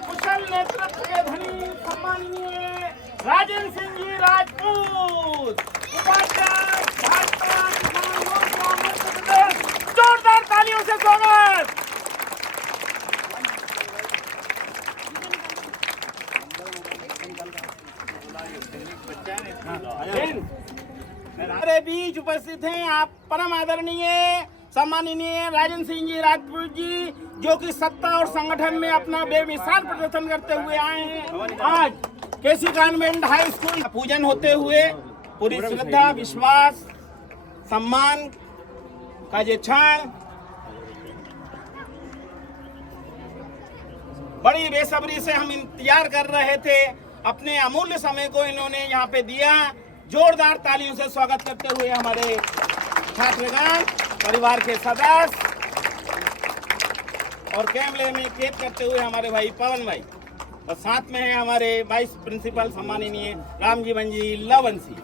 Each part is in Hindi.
कुशल नेतृत्व के धनी सम्माननीय राजेंद्र सिंह जी राजपूत, उपाध्यक्ष भाजपा किसान मोर्चा मध्य प्रदेश, जोरदार तालियों से स्वागत। हमारे बीच उपस्थित हैं आप परम आदरणीय सम्माननीय राजेंद्र सिंह जी राजपूत जी, जो कि सत्ता और संगठन में अपना बेमिसाल प्रदर्शन करते हुए आए हैं। आज केसी कॉन्वेंट हाई स्कूल पूजन होते हुए पूरी श्रद्धा, विश्वास, सम्मान का ये क्षण बड़ी बेसब्री से हम इंतजार कर रहे थे। अपने अमूल्य समय को इन्होंने यहाँ पे दिया। जोरदार तालियों से स्वागत करते हुए हमारे छात्रगण, परिवार के सदस्य और कैमरे में कैद करते हुए हमारे भाई पवन भाई, और साथ में है हमारे वाइस प्रिंसिपल सम्माननीय रामजीवन जी लवंशी।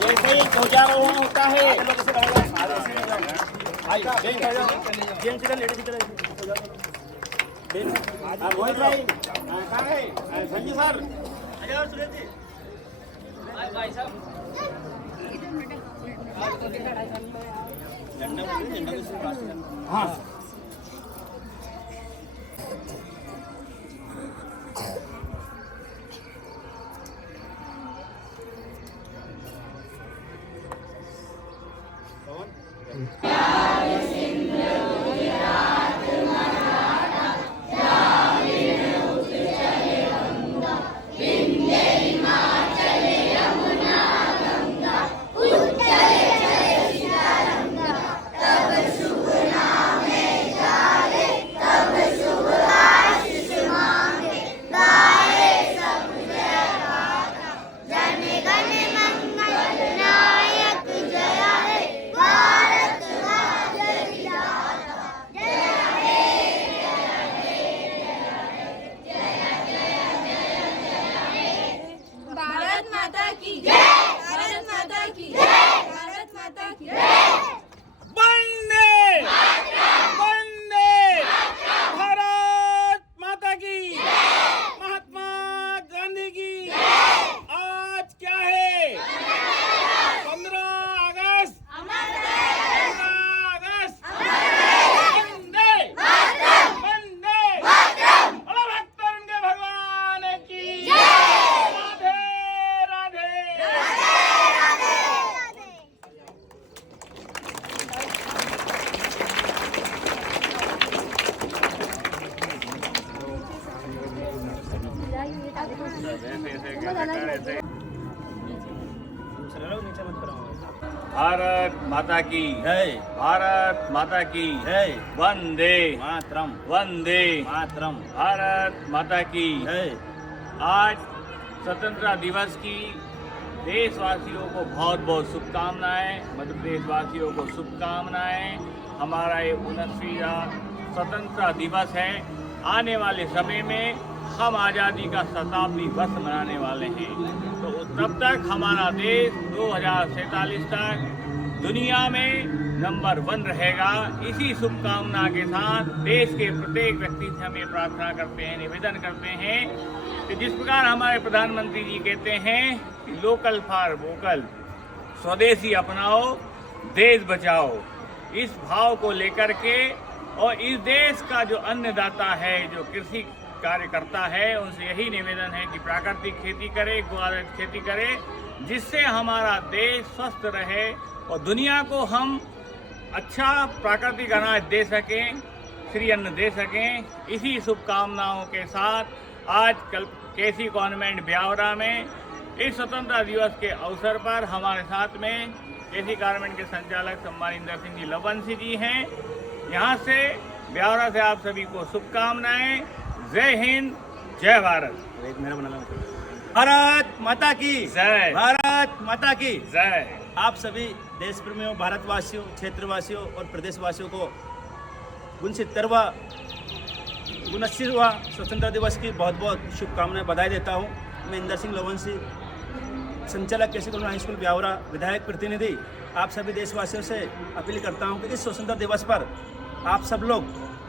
जैसे ही ध्वजारोहण होता है रोहित भाई, संजू सर, हाँ भारत माता की जय, भारत माता की जय, वंदे मातरम, वंदे मातरम, भारत माता की जय। आज स्वतंत्रता दिवस की देशवासियों को बहुत बहुत शुभकामनाएं, मध्य प्रदेश वासियों को शुभकामनाएं। हमारा ये 29वां स्वतंत्रता दिवस है। आने वाले समय में हम आज़ादी का शताब्दी वर्ष मनाने वाले हैं। तो तब तक हमारा देश 2047 तक दुनिया में नंबर 1 रहेगा। इसी शुभकामना के साथ देश के प्रत्येक व्यक्ति से हम ये प्रार्थना करते हैं, निवेदन करते हैं कि जिस प्रकार हमारे प्रधानमंत्री जी कहते हैं कि लोकल फॉर वोकल, स्वदेशी अपनाओ, देश बचाओ, इस भाव को लेकर के और इस देश का जो अन्नदाता है, जो कृषि कार्य करता है, उनसे यही निवेदन है कि प्राकृतिक खेती करे, गो आधारित खेती करे, जिससे हमारा देश स्वस्थ रहे और दुनिया को हम अच्छा प्राकृतिक अनाज दे सकें, श्री अन्न दे सकें। इसी शुभकामनाओं के साथ आज कल केसी कॉन्वेंट ब्यावरा में इस स्वतंत्रता दिवस के अवसर पर हमारे साथ में केसी कॉन्वेंट के संचालक सम्माननीय सिंह जी लवंशी जी हैं। यहाँ से ब्यावरा से आप सभी को शुभकामनाएं। जय हिंद, जय भारत। भारत माता की जय, भारत माता की जय। आप सभी देश प्रेमियों, भारतवासियों, क्षेत्रवासियों और प्रदेशवासियों को 69वां स्वतंत्रता दिवस की बहुत बहुत शुभकामनाएं, बधाई देता हूं। मैं इंदर सिंह लवंशी, संचालक केसी कॉलोनी हाई स्कूल ब्यावरा, विधायक प्रतिनिधि, आप सभी देशवासियों से अपील करता हूं कि इस स्वतंत्रता दिवस पर आप सब लोग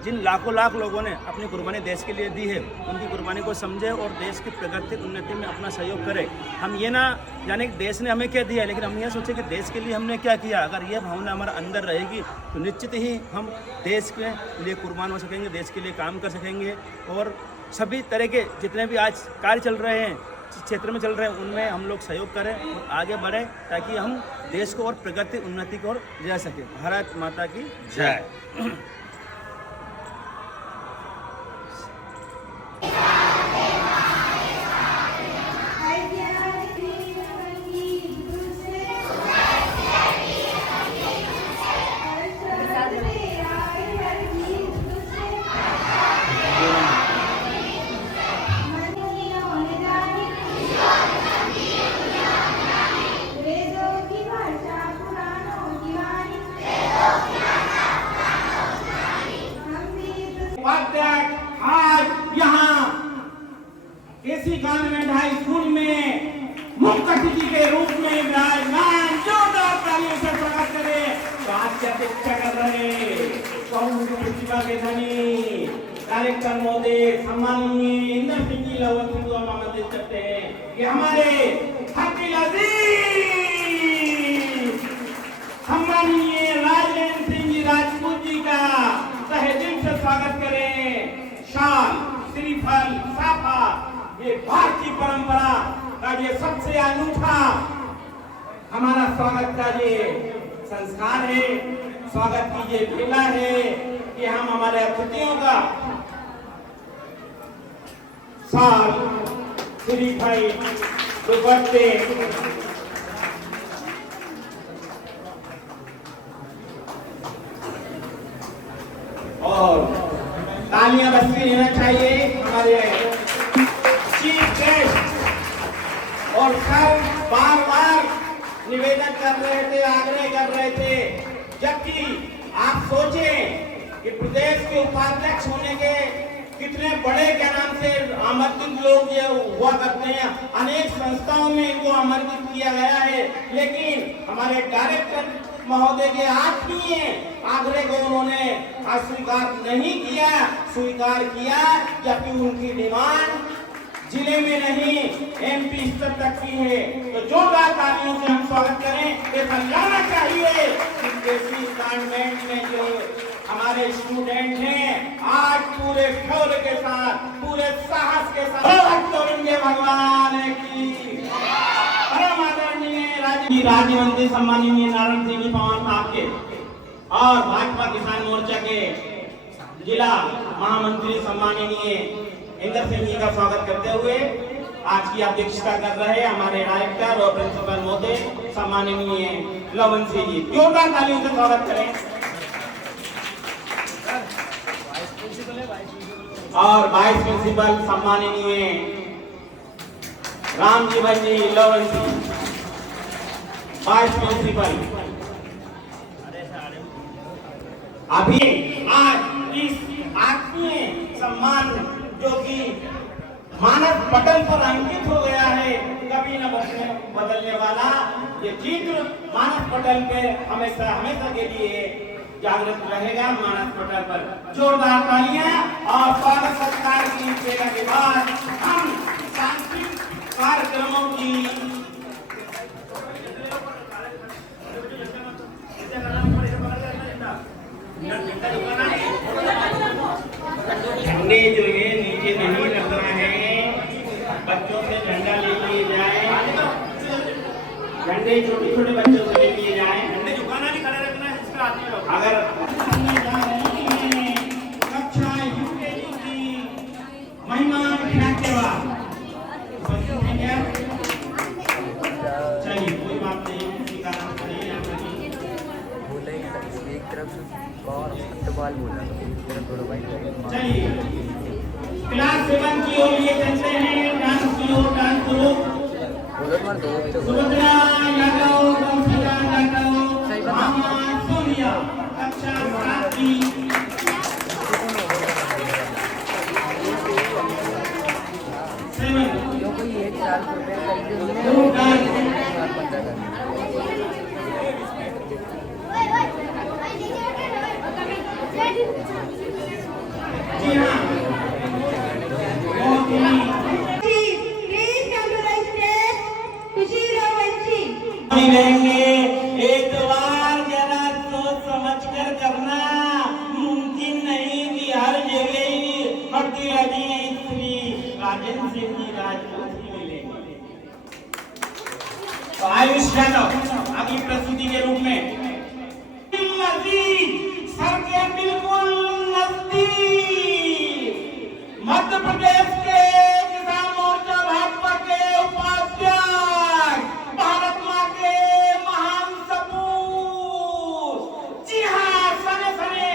जिन लाखों लाख लोगों ने अपनी कुर्बानी देश के लिए दी है, उनकी कुर्बानी को समझे और देश की प्रगति उन्नति में अपना सहयोग करें। हम ये ना जाने कि देश ने हमें क्या दिया, लेकिन हम ये सोचें कि देश के लिए हमने क्या किया। अगर ये भावना हमारे अंदर रहेगी तो निश्चित ही हम देश के लिए कुर्बान हो सकेंगे, देश के लिए काम कर सकेंगे और सभी तरह के जितने भी आज कार्य चल रहे हैं, क्षेत्र में चल रहे हैं, उनमें हम लोग सहयोग करें और आगे बढ़ें ताकि हम देश को और प्रगति उन्नति को और जा सकें। भारत माता की जय। आज यहाँ केसी गवर्नमेंट हाई स्कूल में मुख्य अतिथि के रूप में विराजमान, जोरदार तालियों से स्वागत करें। तो आज की अध्यक्षता कर रहे प्रतिभा के धनी डायरेक्टर महोदय सम्माननीय इंद्र सिंह जी लवंती को हम आमंत्रित करते हैं। ये हमारे हकील अजीज सम्माननीय राजेंद्र सिंह जी राजपूत जी का तहे दिल से स्वागत करें। शाल, श्रीफल, साफा, ये भारतीय परंपरा का ये सबसे अनूठा हमारा स्वागत का ये संस्कार है। स्वागत की ये बेला है कि हम हमारे अतिथियों का शाल, श्रीफल, दुपट्टे और तालियां बजती रहना चाहिए। हमारे चीफ गेस्ट और सर बार बार निवेदन कर रहे थे, आग्रह कर रहे थे, जबकि आप सोचें कि प्रदेश के उपाध्यक्ष होने के कितने बड़े क्या नाम से आमंत्रित लोग ये हुआ करते हैं। अनेक संस्थाओं में इनको आमंत्रित किया गया है, लेकिन हमारे डायरेक्टर महोदय के आत्मीय आग्रह को उन्होंने अस्वीकार नहीं किया, स्वीकार किया, जबकि उनकी डिमांड जिले में नहीं एमपी स्तर तक की है। तो जोरदार तालियों से हम स्वागत करें। ये समझाना चाहिए कि केसी कॉन्वेंट में जो हमारे स्टूडेंट हैं आज पूरे शौर्य के साथ, पूरे साहस के साथ भगवान की परम आदरणीय राज्य मंत्री सम्माननीय नारायण सिंह पवार साहब के और भाजपा किसान मोर्चा के जिला महामंत्री सम्माननीय इंद्र सिंह जी का स्वागत करते हुए आज की अध्यक्षता कर रहे हमारे डायरेक्टर और प्रिंसिपल महोदय सम्माननीय लवन सिंह जी। जोरदार तालियों से स्वागत करें। और वाइस प्रिंसिपल सम्माननीय राम जीवन जी लवन सिंह, वाइस प्रिंसिपल। अभी आज इस आत्मीय सम्मान जो कि मानव पटल पर अंकित हो गया है, कभी न बदलने वाला ये चित्र मानव पटल पे हमेशा हमेशा के लिए जागृत रहेगा। मानव पटल पर जोरदार तालियां और स्वागत सत्कार की सेवा के बाद हम सांस्कृतिक कार्यक्रमों की झंडे जो है नीचे नहीं रखना है, बच्चों से झंडा ले लिए जाए, झंडे छोटे छोटे बच्चों से ले लिए जाए, झंडे झुकाना नहीं, खड़े रखना है। इसका अगर कक्षा यूकेजी की महिमान नाट्यवाद चलिए कोई बात नहीं, किसी का नाम नहीं एक तरफ और फुटबॉल बोला चलिए क्लास 7 की ओर लिए चलते हैं। डांस की ओर डांस ग्रुप सुभद्रा यादव, वंशिका यादव, मामा सोनिया कक्षा 7 की जो कोई एक साल राजेंद्र सिंह जी राजपूत जी मिलेंगे। तो आई विल स्टैंड अप अगली प्रस्तुति के रूप में। सर के बिल्कुल नजदीक मध्य प्रदेश के किसान मोर्चा भाजपा के उपाध्यक्ष, भारत माँ के महान सपूत, जी हाँ, सने सने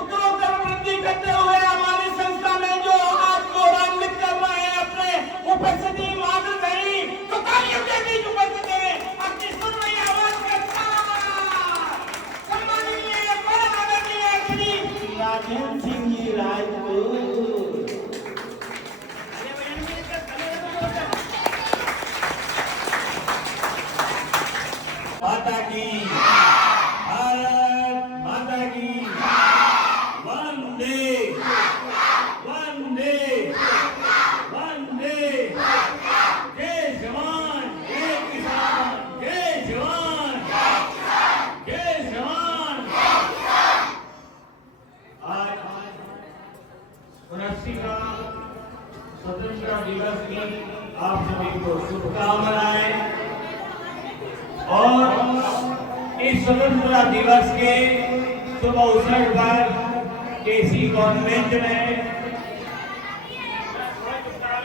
उत्तरोत्तर वृद्धि करते हुए हमारी संस्था में जो आज गौरवान्वित कर रहे हैं अपने उपस्थिति मातृभूमि, तो तालियों के बीच उपस्थित है अपनी सुनवाई आवाज के साथ सम्माननीय परम आदरणीय श्री राजेंद्र सिंह जी राजपूत। माता की, भारत माता की, वंदे वंदे वंदे। जय जवान जय किसान, जय जवान जय जवान। आज 79वां स्वतंत्रता दिवस की आप सभी को शुभकामनाएं। और इस स्वतंत्रता दिवस के शुभ अवसर पर केसी कॉन्वेंट में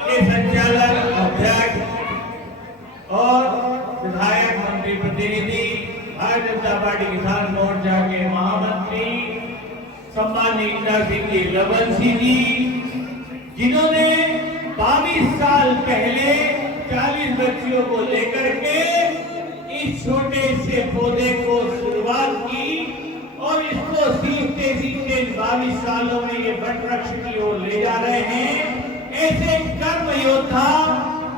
के संचालक अध्यक्ष और विधायक मंत्री प्रतिनिधि, भारतीय जनता पार्टी किसान मोर्चा के महामंत्री सम्माननीय इंदर सिंह जी लवंशी जी, जिन्होंने 22 साल पहले 40 बच्चियों को लेकर के इस छोटे से पौधे को शुरुआत की और इसको सीखते सीखते 22 सालों में ये वट वृक्ष की ओर ले जा रहे हैं। ऐसे कर्म योद्धा,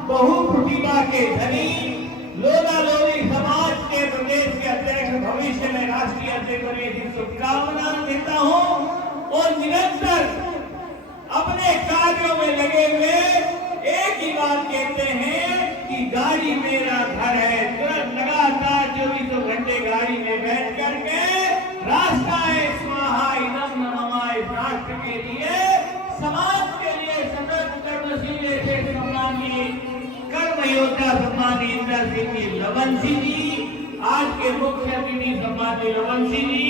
बहु प्रतिभा के धनी, लोधा लोधी समाज के प्रदेश के अध्यक्ष, भविष्य में राष्ट्रीय अध्यक्ष बनने की शुभकामना देता हूँ। और निरंतर अपने कार्यों में लगे हुए एक ही बात कहते हैं कि गाड़ी मेरा घर है। तुरंत लगातार 24 घंटे गाड़ी में बैठ करके राष्ट्राय स्वाहा इदं नमः, इस राष्ट्र के लिए, समाज के लिए सतत कर्मशील ऐसे सम्माननीय कर्म योद्धा सम्माननीय इंदर सिंह जी लवंशी जी, आज के मुख्य अतिथि सम्माननीय लवंशी जी,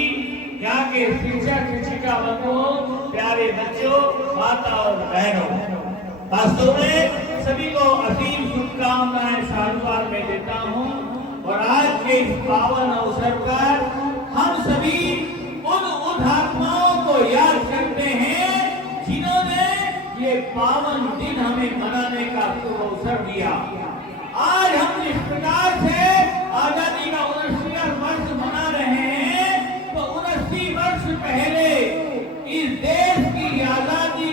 यहाँ के शिक्षक शिक्षिका बंधुओं, प्यारे बच्चों, माता और बहनों, वास्तव में सभी को असीम शुभकामनाएं साधुवाद में देता हूँ। और आज के इस पावन अवसर पर हम सभी उन उद्धात्माओं को याद करते हैं जिन्होंने ये पावन दिन हमें मनाने का शुभ अवसर दिया। आज हम जिस प्रकार से आजादी का 79वां वर्ष मना रहे हैं, तो 79 वर्ष पहले इस देश की आजादी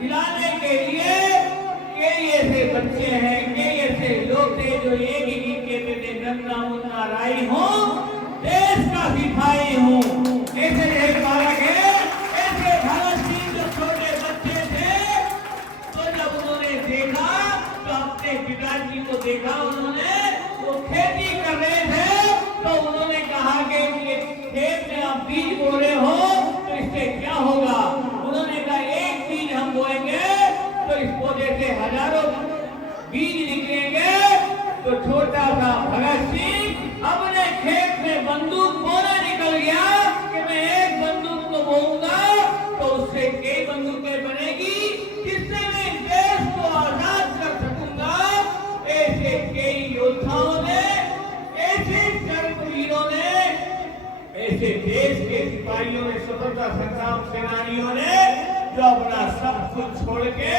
दिलाने के लिए कई ऐसे बच्चे हैं, कई ऐसे लोग थे जो एक ही गीत कहते थे, नन्ना मुन्ना राई हूँ, देश का सिपाही हूँ। ऐसे एक बालक है, ऐसे भगत सिंह जो छोटे बच्चे थे, तो जब उन्होंने देखा तो अपने पिताजी को देखा, उन्होंने वो खेती कर रहे थे, तो उन्होंने कहा कि ये खेत में आप बीज बो रहे हो तो इससे क्या होगा। उन्होंने कहा एक बीज हम बोएंगे तो इस पौधे से हजारों बीज निकलेंगे। तो छोटा सा भगत सिंह अपने खेत में बंदूक बोना निकल गया कि मैं एक बंदूक तो बोऊंगा तो उससे कई बंदूकें बनेगी, जिससे मैं देश को आजाद कर सकूंगा। ऐसे कई योद्धाओं ने, ऐसे कर्मवीरों ने, ऐसे देश के सिपाहियों ने, स्वतंत्रता संग्राम सेनानियों ने जो अपना सब कुछ छोड़ के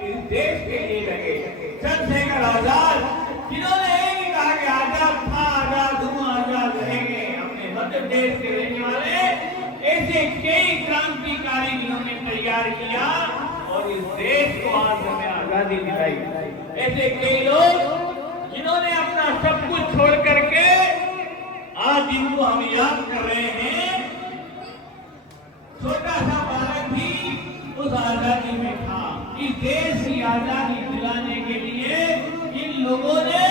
इस देश के लिए लगे। चंद्रशेखर आजाद, जिन्होंने ही कहा कि आजाद था, आजाद हूँ, आजाद रहेंगे, अपने मध्य प्रदेश के रहने वाले, ऐसे कई क्रांतिकारी जिन्होंने तैयार किया और इस देश को आज हमें आजादी दिलाई। ऐसे कई लोग जिन्होंने अपना सब कुछ छोड़ करके आज जिनको हम याद कर रहे हैं, छोटा सा बालक भी उस आजादी में था। इस देश की आजादी दिलाने के लिए इन लोगों ने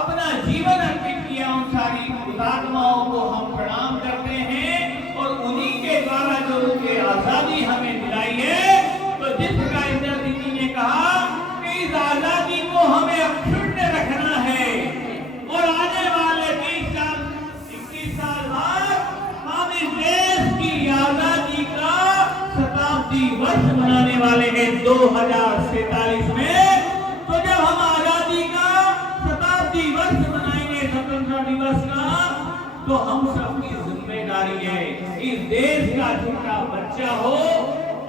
अपना जीवन अर्पित किया। उन सारी हुतात्माओं को हम प्रणाम करते हैं और उन्हीं के द्वारा जो उनकी आजादी हमें दिलाई है। तो जिस प्रकार इंदिरा जी ने कहा वाले हैं 2047 में। तो जब हम आजादी का शताब्दी वर्ष मनाएंगे, स्वतंत्रता दिवस का, तो हम सबकी जिम्मेदारी है, इस देश का छोटा बच्चा हो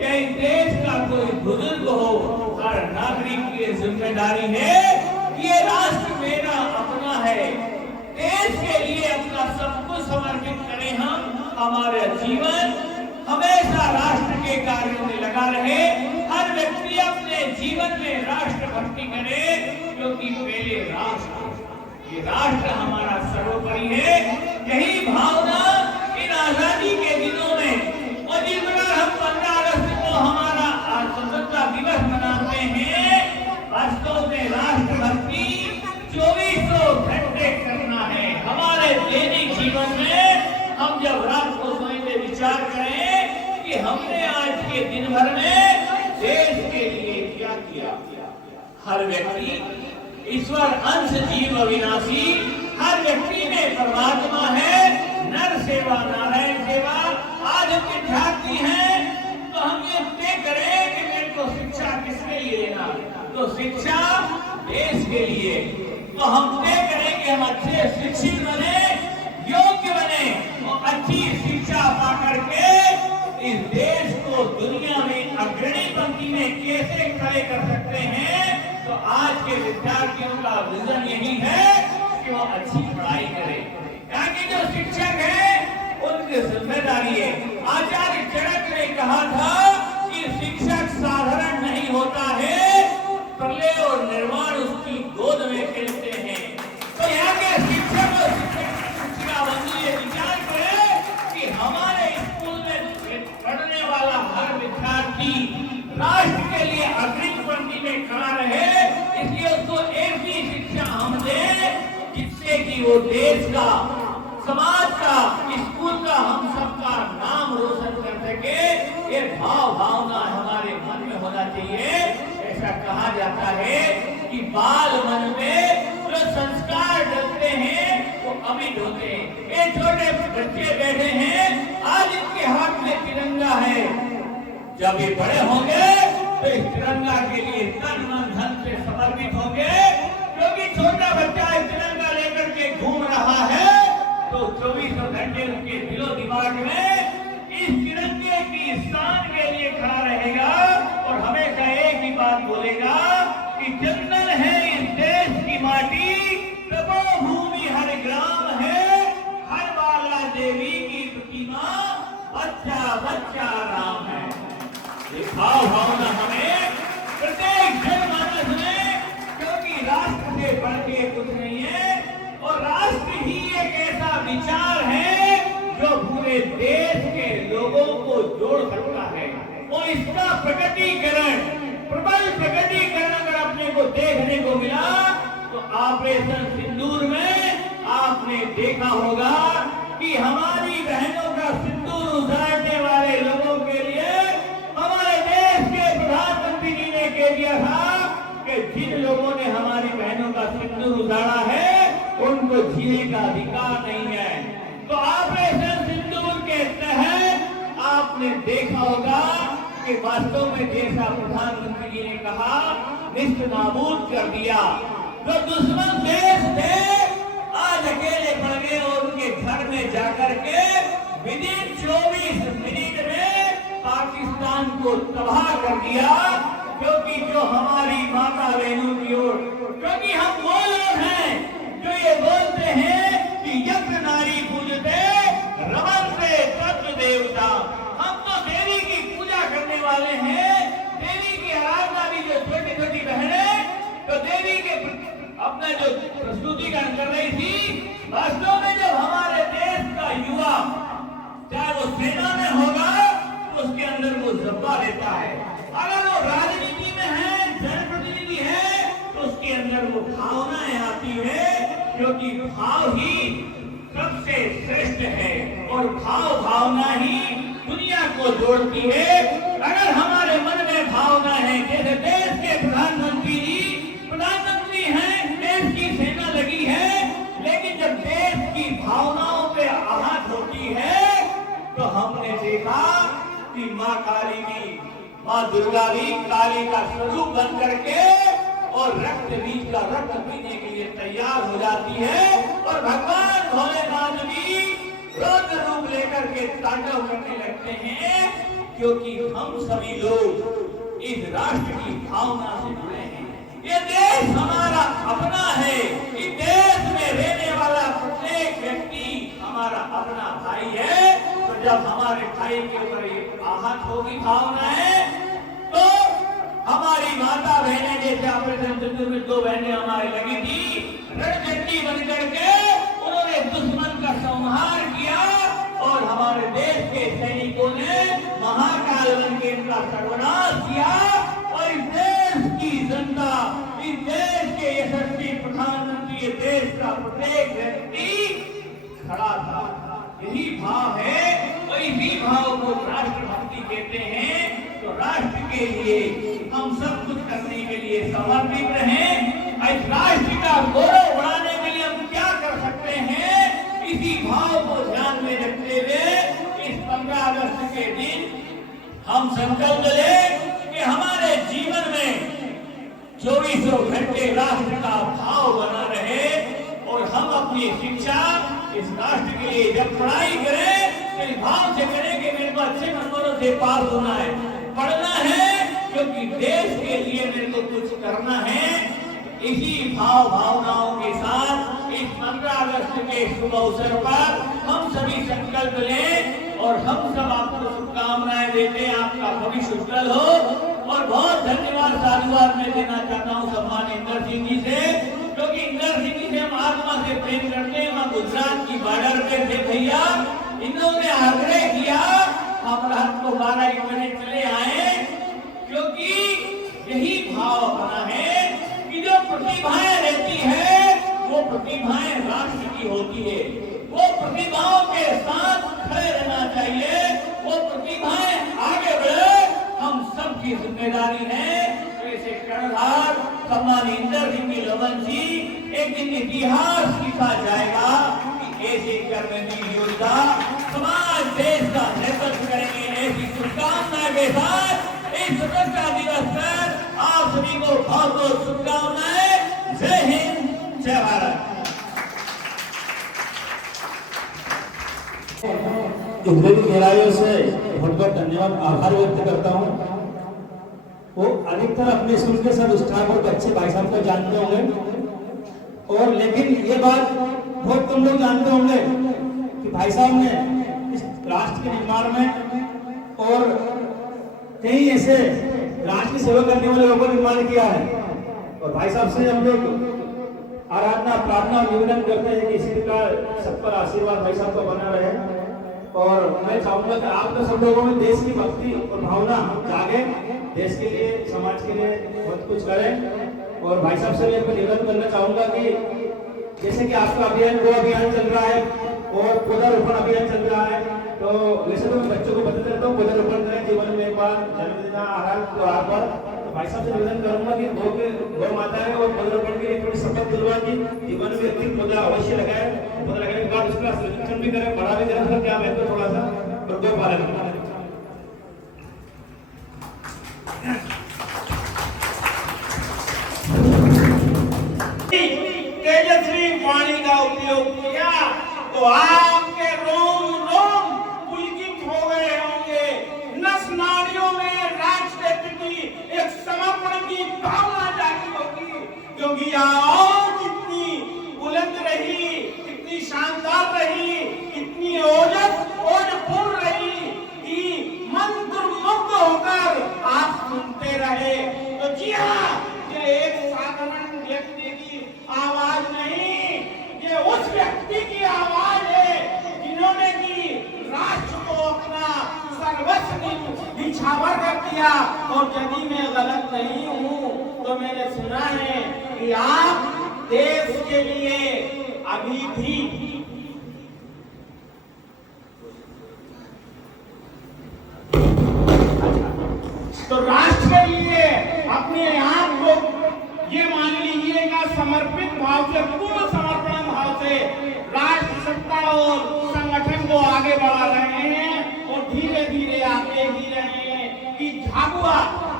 या इस देश का कोई बुजुर्ग हो, हर नागरिक की जिम्मेदारी है कि ये राष्ट्र मेरा अपना है, देश के लिए अपना सब कुछ समर्पित करें। हम हमारा जीवन हमेशा राष्ट्र के कार्यों में लगा रहे, हर व्यक्ति अपने जीवन में राष्ट्र भक्ति करे, क्योंकि पहले राष्ट्र, ये राष्ट्र हमारा सर्वोपरि है। यही भावना इन आजादी के दिनों में, और जिस प्रकार हम 15 अगस्त को हमारा स्वतंत्रता दिवस मनाते हैं, वास्तव में राष्ट्र भक्ति 24 घंटे करना है। हमारे दैनिक जीवन में हम जब रात को सोएंगे विचार करें कि हमने आज के दिन भर में देश के लिए क्या किया। हर व्यक्ति ईश्वर अंश जीव अविनाशी, हर व्यक्ति में परमात्मा है, नर सेवा नारायण सेवा। आज हम विद्यार्थी हैं तो हम ये तय करें कि मेरे को शिक्षा किसके लिए लेना, तो शिक्षा देश के लिए। तो हम तय करें कि हम अच्छे शिक्षित बने, योग्य बने और अच्छी शिक्षा पा करके इस देश को दुनिया में अग्रणी पंक्ति में कैसे खड़े कर सकते हैं। तो आज के विद्यार्थियों का विजन यही है कि वो अच्छी पढ़ाई करें, ताकि जो शिक्षक है उनकी जिम्मेदारी है। आचार्य चरक ने कहा था कि शिक्षक साधारण नहीं होता है, प्रलय और निर्माण उसकी गोद में खेलते हैं। तो यहाँ के शिक्षक और शिक्षिका बंधु ये विचार करें कि हमारे स्कूल में पढ़ने वाला हर विद्यार्थी राष्ट्र के लिए अग्रिम पंक्ति में खड़ा रहे, इसलिए उसको ऐसी शिक्षा हम दें जिससे कि वो देश का, समाज का, स्कूल का, हम सबका नाम रोशन कर सके। ये भाव भावना हमारे मन में होना चाहिए। ऐसा कहा जाता है कि बाल मन में जो संस्कार डलते हैं वो अमिट होते हैं। ये छोटे बच्चे बैठे हैं, आज इनके हाथ में तिरंगा है, जब ये बड़े होंगे तो इस तिरंगा के लिए तन मन धन से समर्पित होंगे। क्योंकि छोटा बच्चा इस तिरंगा लेकर के घूम रहा है तो 24 घंटे उनके दिलो दिमाग में इस तिरंगे की शान के लिए खड़ा रहेगा और हमेशा एक ही बात बोलेगा कि जंगल है इस देश की माटी, तपोभूमि हर ग्राम है, हर बाला देवी की प्रतिमा, बच्चा बच्चा राम है। ये भाव भावना हमें प्रत्येक जनमानस में, क्योंकि राष्ट्र से बढ़ के कुछ नहीं है और राष्ट्र ही एक ऐसा विचार है जो पूरे देश के लोगों को जोड़ सकता है। और इसका प्रकटीकरण, प्रबल प्रकटीकरण अगर अपने को देखने को मिला तो ऑपरेशन सिंदूर में आपने देखा होगा कि हमारी बहनों का सिंदूर उतारने वाले लोगों के लिए हमारे देश के प्रधानमंत्री जी ने कह दिया था कि जिन लोगों ने हमारी बहनों का सिंदूर उतारा है उनको जीने का अधिकार नहीं है। तो ऑपरेशन सिंदूर के तहत आपने देखा होगा कि वास्तव में जैसा प्रधानमंत्री जी ने कहा, निष्ठ नाबूद कर दिया। जो दुश्मन देश थे आज अकेले पड़ गए और उनके घर में जाकर के विदिन 24 मिनट में पाकिस्तान को तबाह कर दिया। क्योंकि जो हमारी माता बहनों की ओर, क्योंकि हम वो लोग हैं जो ये बोलते हैं कि यज्ञ नारी पूजते रमन से तत्व देवता, हम तो देवी की पूजा करने वाले हैं। देवी की आराधना भी जो छोटी छोटी बहनें तो देवी के अपना जो प्रस्तुतिकरण कर रही थी, वास्तव में जब हमारे देश का युवा चाहे वो सेना में होगा तो उसके अंदर वो जज्बा रहता है, अगर वो राजनीति में है, जनप्रतिनिधि है तो उसके अंदर वो भावनाएं आती है। क्योंकि भाव ही सबसे श्रेष्ठ है और भाव भावना ही दुनिया को जोड़ती है। अगर हमारे मन में भावना है, जैसे देश के प्रधानमंत्री जी प्रधानमंत्री हैं, देश की सेना लगी है, लेकिन जब देश की भावनाओं पे आहत होती है तो हमने देखा कि मां काली की माँ दुर्गा भी काली का स्वरूप बन करके और रक्त बीज का रक्त पीने के लिए तैयार हो जाती है और भगवान भोलेनाथ भी रौद्र रूप लेकर के तांडव करने लगते हैं, क्योंकि हम सभी लोग इस राष्ट्र की भावना से जुड़े हैं। ये देश हमारा अपना है, इस देश में रहने वाला प्रत्येक व्यक्ति हमारा अपना भाई है। तो जब हमारे भाई के ऊपर आहत होगी भावना है, तो हमारी माता बहनें जैसे ऑपरेशन सिंदूर में 2 बहनें हमारे लगी थी, रणचंडी बन करके उन्होंने दुश्मन का संहार किया और हमारे देश के सैनिकों ने महाकाल बन के इनका सर्वनाश किया और इस देश की जनता, इस देश के यशस्वी प्रधानमंत्री, देश का प्रत्येक व्यक्ति खड़ा था। यही भाव है और इसी भाव को राष्ट्रभक्ति कहते हैं। तो राष्ट्र के लिए हम सब कुछ करने के लिए समर्पित रहें। इस राष्ट्र का गौरव बढ़ाने के लिए हम क्या कर सकते हैं, इसी भाव को ध्यान में रखते हुए इस 15 अगस्त के दिन हम संकल्प लें कि हमारे जीवन में 24 घंटे राष्ट्र का भाव बना रहे और हम अपनी शिक्षा इस राष्ट्र के लिए जब पढ़ाई करें तो इस भाव से करें कि मेरे को अच्छे नंबरों से पास होना है, पढ़ना है, क्योंकि देश के लिए मेरे को कुछ करना है। इसी भावनाओं के साथ इस 15 अगस्त के शुभ अवसर पर हम सभी संकल्प लें और हम सब आपको शुभकामनाएं देते हैं। आपका भविष्य उज्जवल हो और बहुत धन्यवाद साधुवाद मैं देना चाहता हूँ सम्मान इंदर सिंह जी से, क्योंकि इंदर सिंह जी से हम आत्मा से प्रेम करते हैं। वहाँ गुजरात की बॉर्डर पे थे भैया, इन्होंने आग्रह किया हम रात को 12-1 बजे चले आए, क्योंकि यही भाव बना है कि जो प्रतिभाएं रहती है वो प्रतिभाएं राष्ट्र की होती है। वो प्रतिभाओं के साथ खड़े रहना चाहिए, वो प्रतिभाएं आगे बढ़े, हम सबकी जिम्मेदारी है। ऐसे कर्णधार सम्मानित इंदर सिंह की लवन जी एक दिन इतिहास लिखा जाएगा कि ऐसे कर्मवीर योद्धा समाज देश का नेतृत्व करेंगे। ऐसी शुभकामना के साथ इस स्वतंत्रता दिवस पर आप सभी को बहुत बहुत शुभकामनाएं। जय हिंद, जय भारत। हृदय की गहराइयों से बहुत बहुत धन्यवाद, आभार व्यक्त करता हूँ। वो अधिकतर अपने स्कूल के सब स्टाफ और बच्चे भाई साहब को जानते होंगे, और लेकिन ये बात बहुत कम लोग जानते होंगे कि भाई साहब ने इस राष्ट्र के निर्माण में और कई ऐसे राष्ट्र की सेवा करने वाले लोगों का निर्माण किया है। और भाई साहब से हम लोग आराधना, प्रार्थना और निवेदन करते हैं कि इसी का सब पर आशीर्वाद भाई साहब का बना रहे। और मैं चाहूंगा कि आप तो सब लोगों में देश की भक्ति और भावना जागे, देश के लिए, समाज के लिए बहुत कुछ करें। और भाई साहब से मैं निवेदन करना चाहूंगा कि जैसे कि आपका अभियान 2 अभियान चल रहा है और पौधारोपण अभियान चल रहा है, तो वैसे तो मैं बच्चों को बता देता हूँ पौधारोपण करें जीवन में एक बार, जन्मदिन आहार त्योहार पर। तो भाई साहब से निवेदन करूंगा कि गौ माता है और पौधारोपण के लिए थोड़ी शपथ दिलवा की जीवन में एक पौधा अवश्य लगाए, पौधा लगाने के बाद उसका संरक्षण भी करें, बड़ा भी करें, उसका क्या महत्व थोड़ा सा गौ पालन। तेजस्वी वाणी का उपयोग किया तो आपके रोम रोम पुलकित हो गए होंगे, नस नाड़ियों में राष्ट्र के प्रति एक समर्पण की भावना जागी होगी, क्योंकि आवाज इतनी बुलंद रही, इतनी शानदार रही, इतनी ओजपूर्ण रही कि मंत्र मुग्ध होकर आप सुनते रहे। तो जी हाँ, ये एक साधारण व्यक्ति की आवाज नहीं, ये उस व्यक्ति की आवाज है जिन्होंने की राष्ट्र को अपना सर्वस्व निछावर कर दिया। और यदि मैं गलत नहीं हूँ तो मैंने सुना है कि आप देश के लिए अभी भी तो राष्ट्र के लिए अपने आप को ये मान लीजिएगा समर्पित भाव से, पूर्ण समर्पण भाव से राष्ट्र सत्ता और संगठन को आगे बढ़ा रहे हैं और धीरे धीरे आगे ही रहे हैं कि झाबुआ,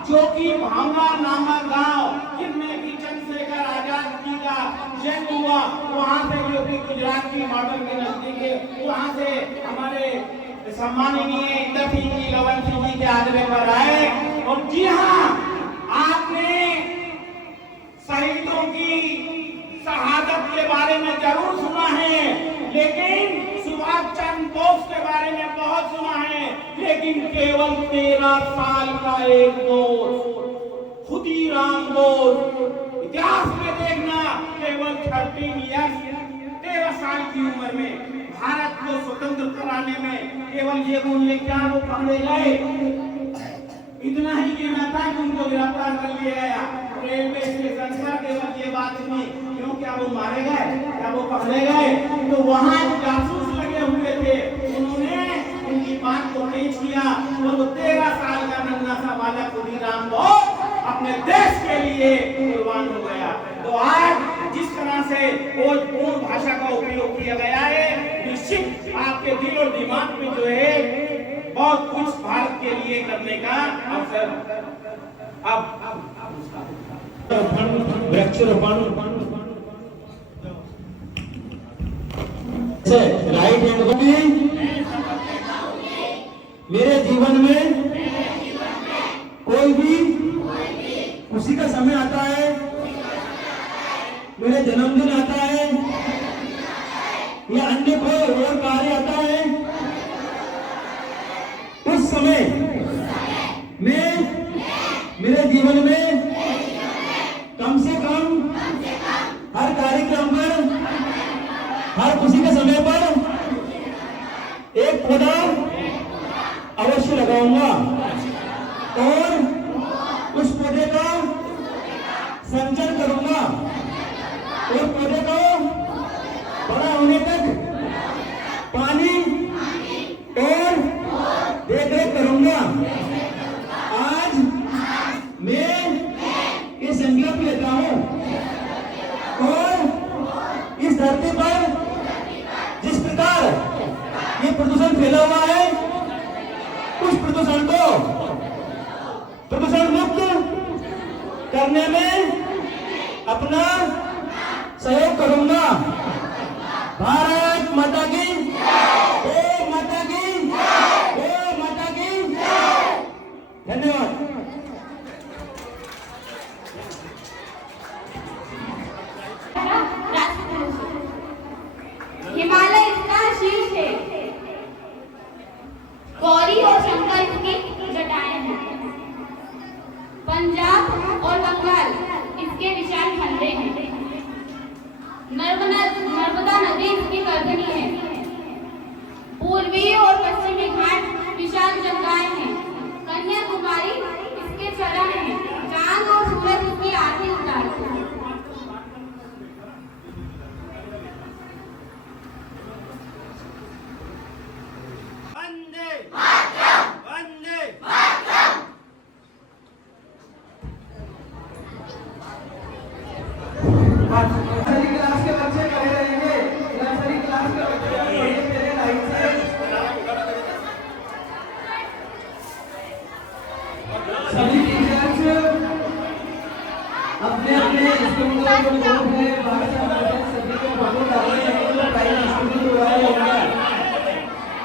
जो कि भांगा नामक गांव जिनमें कि चंद्रशेखर आजाद जी का जन्म हुआ, वहां से जो कि गुजरात की बॉर्डर के नजदीक है, वहां से हमारे सम्माननीय इंदर सिंह जी, लवन सिंह जी के आदमी पर आए। और जी हाँ, आपने शहीदों की शहादत के बारे में जरूर सुना है, लेकिन सुभाष चंद्र बोस के बारे में बहुत सुना है, लेकिन केवल 13 साल का एक दोस्त खुदीराम बोस, इतिहास में देखना, केवल 13 ईयर्स 13 साल की उम्र में भारत को स्वतंत्र कराने में केवल ये बोलने क्या वो पकड़े गए, इतना ही कहना था कि उनको गिरफ्तार कर लिया गया रेलवे स्टेशन पर। केवल ये बात सुनी, क्यों, क्या वो मारे गए, क्या वो पकड़े गए? तो वहाँ जासूस लगे हुए थे, उन्होंने उनकी बात को पेश किया और वो 13 साल का नन्हा सा बालक खुदीराम बोस अपने देश के लिए कुर्बान हो गया। तो आज जिस तरह से भोजपुरी भाषा का उपयोग किया गया है, निश्चित आपके दिल और दिमाग में जो है बहुत कुछ भारत के लिए करने का अवसर। अब वृक्षारोपण राइट हैंड को भी मेरे जीवन में कोई भी खुशी का समय आता है, मेरे जन्मदिन आता है या अन्य कोई और कार्य आता है, उस समय मैं मेरे जीवन में कम से कम हर कार्यक्रम पर, हर खुशी के समय पर एक पौधा अवश्य लगाऊंगा और उस पौधे का संचरण करूंगा और पौधे को बड़ा होने तक पानी और देख-रेख करूंगा। आज मैं ये संकल्प लेता हूं और इस धरती पर जिस प्रकार ये प्रदूषण फैला हुआ है, उस प्रदूषण को प्रदूषण मुक्त करने में अपना सहयोग करूंगा। भारत माता की जय, माता की जय, माता की धन्यवाद। हिमालय इसका शीर्ष है, गौरी और शंकर की जटाएं हैं, पंजाब और बंगाल इसके विशाल खंडे हैं, नर्मदा नदी इसकी गर्दनी है, पूर्वी और पश्चिमी घाट विशाल जंगाएं हैं, कन्याकुमारी इसके चरण हैं, चांद और सूरज इसकी आरती उतारते हैं। नर्सरी क्लास के बच्चे खड़े रहेंगे, नर्सरी क्लास के बच्चे मेरे लाइन से। सभी टीचर्स अपने अपने स्कूल का जो ग्रुप है, भाषा सभी को फोटो डालने हैं, तो टाइम स्कूल हुआ होगा,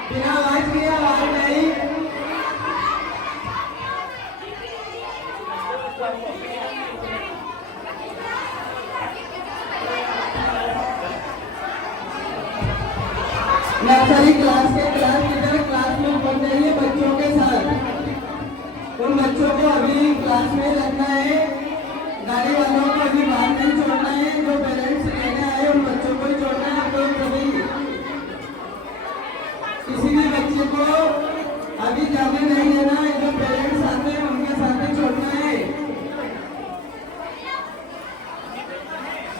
बिना आवाज किए आवाज नहीं। नर्सरी क्लास के क्लास टीचर क्लास में पढ़ जाइए बच्चों के साथ, उन बच्चों को अभी क्लास में रखना है, गाड़ी वालों को अभी बाहर नहीं छोड़ना है, जो पेरेंट्स लेने आए उन बच्चों को ही छोड़ना है। आप लोग सभी किसी भी बच्चे को अभी जाने नहीं देना है, जो पेरेंट्स आते हैं उनके साथ ही छोड़ना है।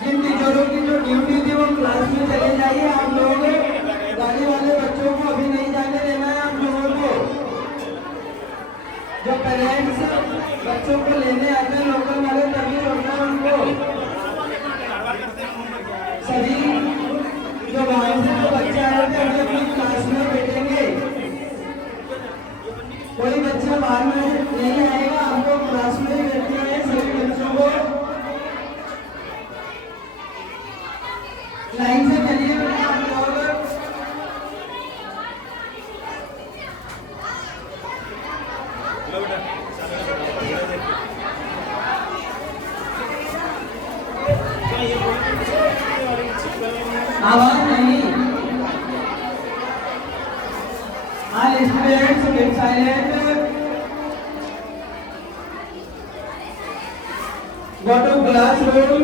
जिन टीचरों की जो ड्यूटी थी वो क्लास में चले जाइए, आप लोग गाड़ी वाले बच्चों को अभी नहीं जाने देना है। आप लोगों को जो पेरेंट्स बच्चों को लेने आते हैं लोकल वाले, तभी छोड़ना है उनको। सभी जो बाहर से जो बच्चे आ रहे थे उनके अपनी क्लास में बैठेंगे, कोई बच्चा बाहर में नहीं आए All students get silent. Go to classroom.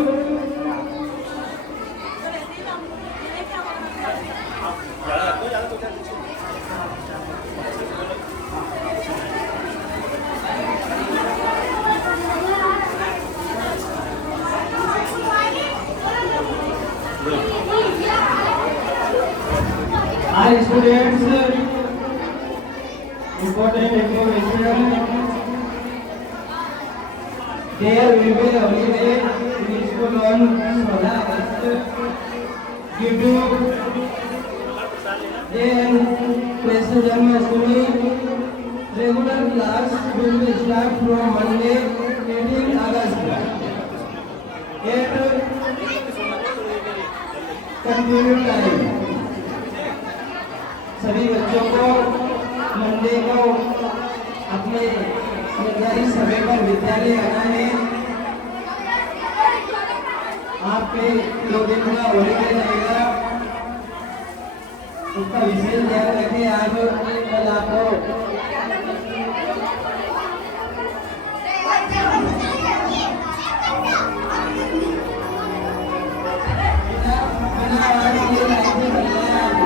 All students, important information. There will be a holiday in school on 16 August due to then Krishna Janmashtami. Regular class will be start from Monday 18 August. At continue time. सभी बच्चों को मंडे को अपने निर्धारित समय पर विद्यालय आना है। आपके 2 दिन का हॉलीडे रहेगा, उसका विशेष ध्यान रखें। आज कल आपको बिना